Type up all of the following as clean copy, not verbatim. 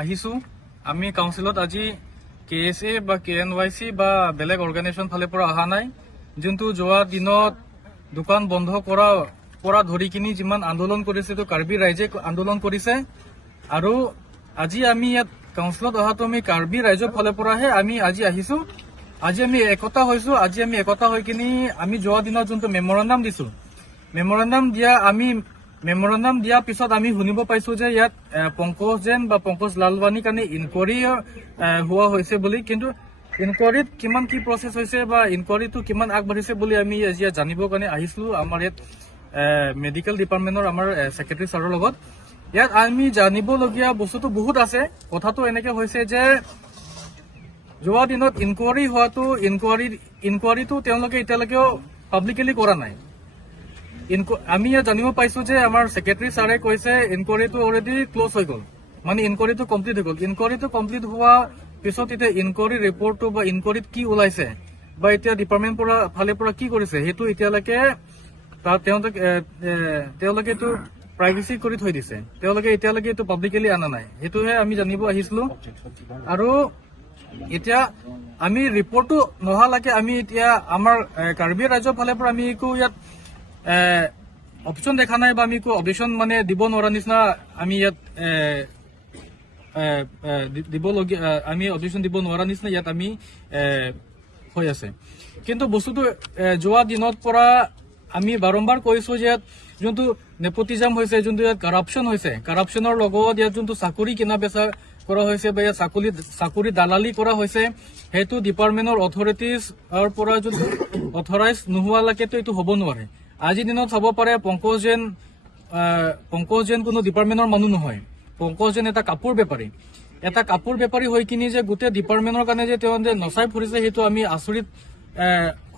আহিছো আমি কাউন্সিলত আজি KSA বা KNYC বা বেলেগ অৰ্গানাইজেশ্যন ফালে পৰা অহা নাই যোনটো যোৱা দিনত দোকান বন্ধ কৰা ধৰি কিনি যিমান আন্দোলন কৰিছে তো কাৰ্বি ৰাইজে আন্দোলন কৰিছে আৰু আজি আমি ইয়াত কাউন্সিলত অহাটো আমি কাৰ্বি ৰাইজৰ ফালে পৰাহে আমি আজি আহিছো আজি আমি একতা হৈছো আজি আমি একতা হৈ কিনি আমি যোৱা দিনত যোনটো মেমৰেণ্ডাম দিছো মেমৰেণ্ডাম দিয়া পিছত আমি শুনিব পাইছো যে ইয়াত পংকজ জেন বা পংকজ লালৱানীৰ কাৰণে ইনকুৱাৰী হোৱা হৈছে বুলি কিন্তু ইনকুৱাৰীত কিমান কি প্ৰচেছ হৈছে বা ইনকুৱাৰীটো কিমান আগবাঢ়িছে বুলি আমি আজি জানিবৰ কাৰণে আহিছিলো আমাৰ ইয়াত মেডিকেল ডিপাৰ্টমেণ্টৰ আমাৰ ছেক্ৰেটাৰী ছাৰৰ লগত ইয়াত আমি জানিবলগীয়া বস্তুটো বহুত আছে কথাটো এনেকে হৈছে যে যোৱা দিনত ইনকুৱাৰী হোৱাটো ইনকুৱাৰীটো তেওঁলোকে এতিয়ালৈকেও পাব্লিকেলি কৰা নাই আমি ইয়াত জানিব পাইছো যে আমাৰ ছেক্ৰেটাৰী ছাৰে কৈছে ইনকুৱাৰীটো অলৰেডি ক্লজ হৈ গ'ল মানে ইনকুৱাৰীটো কমপ্লিট হৈ গ'ল ইনকুৱাৰীটো কমপ্লিট হোৱা পিছত এতিয়া ইনকুৱাৰী ৰিপৰ্টটো বা ইনকুৱাৰীত কি ওলাইছে বা এতিয়া ডিপাৰ্টমেণ্ট ফালে পৰা কি কৰিছে সেইটো এতিয়ালৈকে তেওঁলোকে এইটো প্ৰাইভেচি কৰি থৈ দিছে তেওঁলোকে এতিয়ালৈকে এইটো পাব্লিকেলি অনা নাই সেইটোহে আমি জানিব আহিছিলো আৰু এতিয়া আমি ৰিপৰ্টটো নহালৈকে আমি এতিয়া আমাৰ কাৰ্বি ৰাইজৰ ফালে পৰা আমি একো ইয়াত অপশ্যন দেখা নাই বা আমি একো অবজেকশ্যন মানে দিব নোৱাৰা নিচিনা আমি ইয়াত আমি অবজেকশ্যন দিব নোৱাৰা নিচিনা ইয়াত আমি হৈ আছে কিন্তু বস্তুটো যোৱা দিনত পৰা আমি বাৰম্বাৰ কৈছো যে ইয়াত যোনটো নেপোটিজম হৈছে যোনটো ইয়াত কাৰাপশ্যন হৈছে কাৰাপশ্যনৰ লগত ইয়াত যোনটো চাকৰি কিনা বেচা কৰা হৈছে বা ইয়াত চাকৰি দালালি কৰা হৈছে সেইটো ডিপাৰ্টমেণ্টৰ অথৰিটিজৰ পৰা যোনটো অথৰাইজ নোহোৱালৈকেতো এইটো হ'ব নোৱাৰে আজিৰ দিনত চাব পাৰে পংকজ জেন কোনো ডিপাৰ্টমেণ্টৰ মানুহ নহয় পংকজ জেন এটা কাপোৰ বেপাৰী হৈ কিনি যে গোটেই ডিপাৰ্টমেণ্টৰ কাৰণে যে তেওঁ যে নচাই ফুৰিছে সেইটো আমি আচৰিত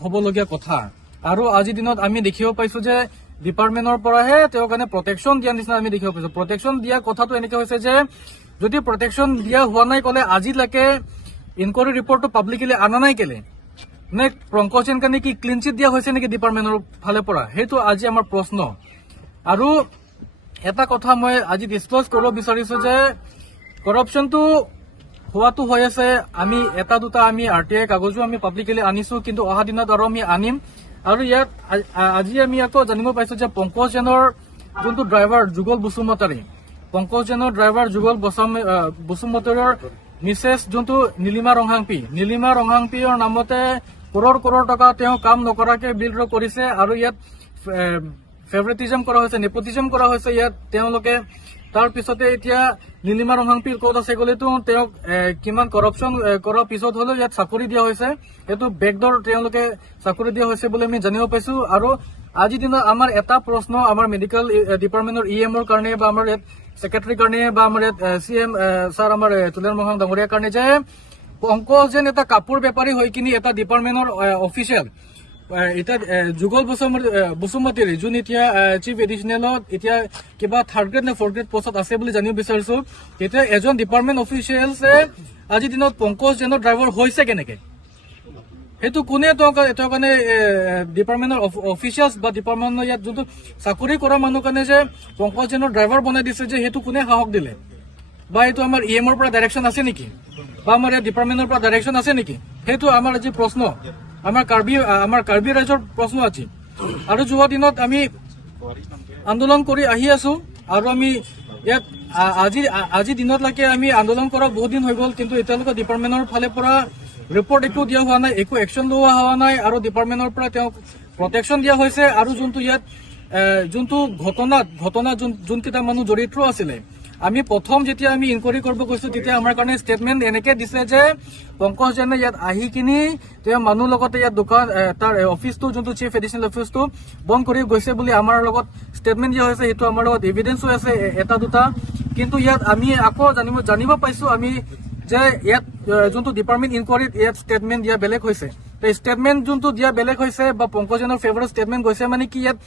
হ'বলগীয়া কথা আৰু আজিৰ দিনত আমি দেখিব পাইছো যে ডিপাৰ্টমেণ্টৰ পৰাহে তেওঁৰ কাৰণে প্ৰটেকশ্যন দিয়া নিচিনা আমি দেখিব পাইছো প্ৰটেকশ্যন দিয়া কথাটো এনেকে হৈছে যে যদি প্ৰটেকশ্যন দিয়া হোৱা নাই ক'লে আজিলৈকে ইনকুৱাৰী ৰিপৰ্টটো পাব্লিকেলি অনা নাই কেলে নে পংকজ জেন কাৰণে কি ক্লিন চিট দিয়া হৈছে নেকি ডিপাৰ্টমেণ্টৰ ফালে পৰা সেইটো আজি আমাৰ প্ৰশ্ন আৰু এটা কথা মই আজি ডিছক্ল'জ কৰিব বিচাৰিছো যে কৰাপশ্যনটো হোৱাটো হৈ আছে আমি এটা দুটা আমি RTI কাগজো আমি পাব্লিকেলি আনিছো কিন্তু অহা দিনত আৰু আমি আনিম আৰু ইয়াত আজি আমি আকৌ জানিব পাইছো যে পংকজ জেনৰ যোনটো ড্ৰাইভাৰ যুগল বসুমতাৰীৰ মিছেছ যোনটো নীলিমা ৰংহাংপিৰ নামতে কৰোৰ টকা তেওঁ কাম নকৰাকে বিল কৰিছে আৰু ইয়াত ফেভৰেটিজম কৰা হৈছে নেপোটিজম কৰা হৈছে ইয়াত তেওঁলোকে তাৰ পিছতে এতিয়া নীলিমা ৰংহাংপিৰ ক'ত আছে গ'লেতো তেওঁক কিমান কৰাপশ্যন কৰাৰ পিছত হ'লেও ইয়াত চাকৰি দিয়া হৈছে এইটো বেকডৰ তেওঁলোকে চাকৰি দিয়া হৈছে বুলি আমি জানিব পাইছো আৰু আজিৰ দিনত আমাৰ এটা প্ৰশ্ন আমাৰ মেডিকেল ডিপাৰ্টমেণ্টৰ EMৰ কাৰণে বা আমাৰ ইয়াত ছেক্ৰেটাৰীৰ কাৰণে বা আমাৰ ইয়াত CM ছাৰ আমাৰ তুলেন মহন ডাঙৰীয়াৰ কাৰণে যে পংকজ যেন এটা কাপোৰ বেপাৰী হৈ কিনি এটা ডিপাৰ্টমেণ্টৰ অফিচিয়েল এতিয়া যুগল বসুমতীৰ যোন এতিয়া চিফ এডিচনেলত এতিয়া কিবা 3rd গ্ৰেড নে 4th গ্ৰেড পষ্টত আছে বুলি জানিব বিচাৰিছো তেতিয়া এজন ডিপাৰ্টমেণ্ট অফিচিয়েলছে আজিৰ দিনত পংকজ জেনৰ ড্ৰাইভাৰ হৈছে কেনেকে সেইটো কোনে তেওঁৰ কাৰণে ডিপাৰ্টমেণ্টৰ অফিচিয়েলছ বা ডিপাৰ্টমেণ্টৰ ইয়াত যোনটো চাকৰি কৰা মানুহ কাৰণে যে পংকজ জেনৰ ড্ৰাইভাৰ বনাই দিছে যে সেইটো কোনে সাহস দিলে বা এইটো আমাৰ EMৰ পৰা ডাইৰেকশ্যন আছে নেকি বা আমাৰ ইয়াত ডিপাৰ্টমেণ্টৰ পৰা ডাইৰেকশ্যন আছে নেকি সেইটো আমাৰ আজি প্ৰশ্ন আমাৰ কাৰ্বি ৰাইজৰ প্ৰশ্ন আছে আৰু যোৱা দিনত আমি আন্দোলন কৰি আহি আছো আৰু আমি ইয়াত আজি দিনতলৈকে আমি আন্দোলন কৰা বহুত দিন হৈ গ'ল কিন্তু এতিয়ালৈকে ডিপাৰ্টমেণ্টৰ ফালে পৰা ৰিপৰ্ট একো দিয়া হোৱা নাই একো একশ্যন লোৱা হোৱা নাই আৰু ডিপাৰ্টমেণ্টৰ পৰা তেওঁক প্ৰটেকশ্যন দিয়া হৈছে আৰু যোনটো ইয়াত যোনটো ঘটনাত যোনকেইটা মানুহ জড়িত আছিলে আমি প্ৰথম যেতিয়া আমি ইনকুৱাৰী কৰিব গৈছো তেতিয়া আমাৰ কাৰণে ষ্টেটমেণ্ট এনেকে দিছে যে পংকজ জেনে ইয়াত আহি কিনি তেওঁ মানুহ লগতে ইয়াত দোকান তাৰ অফিচটো যোনটো চিফ এডিচনেল অফিচটো বন্ধ কৰি গৈছে বুলি আমাৰ লগত ষ্টেটমেণ্ট দিয়া হৈছে সেইটো আমাৰ লগত এভিডেঞ্চো আছে এটা দুটা কিন্তু ইয়াত আমি আকৌ জানিব পাইছো আমি যে ইয়াত যোনটো ডিপাৰ্টমেণ্ট ইনকুৱাৰীত ইয়াত ষ্টেটমেণ্ট দিয়া বেলেগ হৈছে ষ্টেটমেণ্ট যোনটো দিয়া বেলেগ হৈছে বা পংকজ জেনৰ ফেভাৰত ষ্টেটমেণ্ট গৈছে মানে কি ইয়াত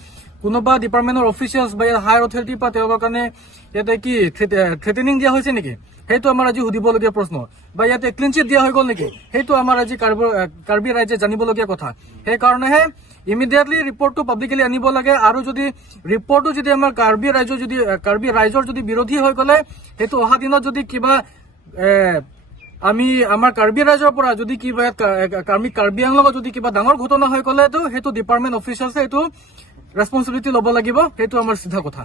কোনোবা ডিপাৰ্টমেণ্টৰ অফিচিয়েলছ বা হায়াৰ অথৰিটিৰ পৰা তেওঁলোকৰ কাৰণে ইয়াতে কি থ্ৰেটেনিং দিয়া হৈছে নেকি, সেইটো আমাৰ আজি সুধিবলগীয়া প্ৰশ্ন। বা ইয়াতে ক্লিন চিট দিয়া হৈ গ'ল নেকি, সেইটো আমাৰ আজি কাৰ্বি ৰাইজে জানিবলগীয়া কথা। সেইকাৰণেহে ইমিডিয়েটলি ৰিপৰ্টটো পাব্লিকেলি আনিব লাগে। আৰু যদি ৰিপৰ্টটো যদি আমাৰ কাৰ্বি ৰাইজৰ যদি বিৰোধী হৈ গ'লে, সেইটো অহা দিনত যদি কিবা আমি আমাৰ কাৰ্বি ৰাইজৰ পৰা যদি কিবা কাৰ্বি আংলঙত যদি কিবা ডাঙৰ ঘটনা হৈ গ'লেতো সেইটো ডিপাৰ্টমেণ্ট অফিচিয়েলছে সেইটো ৰেছপনচিবিলিটি ল'ব লাগিব, সেইটো আমাৰ চিধা কথা।